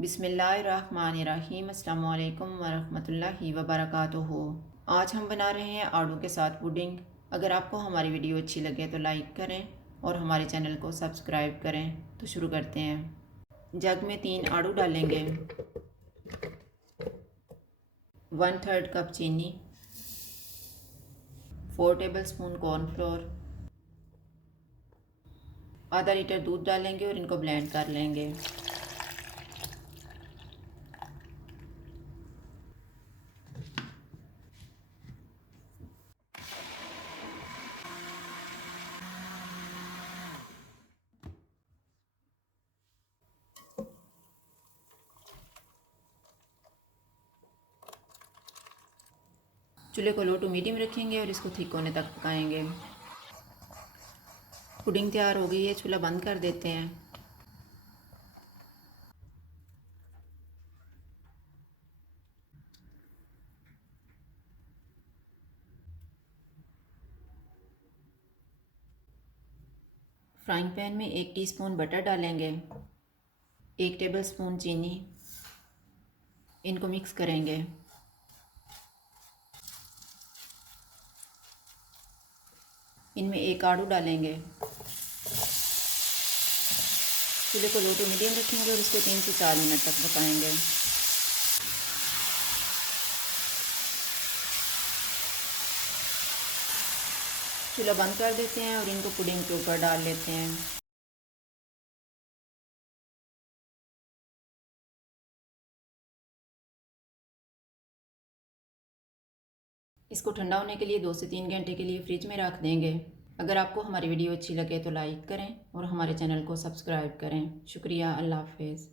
बिस्मिल्लाहिर्रहमानिर्रहीम। अस्सलामु अलैकुम वरहमतुल्लाहि वबरकातुहू। आज हम बना रहे हैं आड़ू के साथ पुडिंग। अगर आपको हमारी वीडियो अच्छी लगे तो लाइक करें और हमारे चैनल को सब्सक्राइब करें। तो शुरू करते हैं। जग में 3 आड़ू डालेंगे, 1/3 कप चीनी, 4 टेबलस्पून कॉर्नफ्लोर, आधा लीटर दूध डालेंगे और इनको ब्लेंड कर लेंगे। चूल्हे को लो टू मीडियम रखेंगे और इसको थिक होने तक पकाएंगे। पुडिंग तैयार हो गई है, चूल्हा बंद कर देते हैं। फ्राइंग पैन में 1 टीस्पून बटर डालेंगे, 1 टेबलस्पून चीनी, इनको मिक्स करेंगे। इनमें 1 आड़ू डालेंगे। चूल्हे को लो टू मीडियम रखेंगे और इसको 3 से 4 मिनट तक पकाएंगे। चूल्हा बंद कर देते हैं और इनको पुडिंग के ऊपर डाल लेते हैं। इसको ठंडा होने के लिए 2 से 3 घंटे के लिए फ्रिज में रख देंगे। अगर आपको हमारी वीडियो अच्छी लगे तो लाइक करें और हमारे चैनल को सब्सक्राइब करें। शुक्रिया। अल्लाह हाफ़िज़।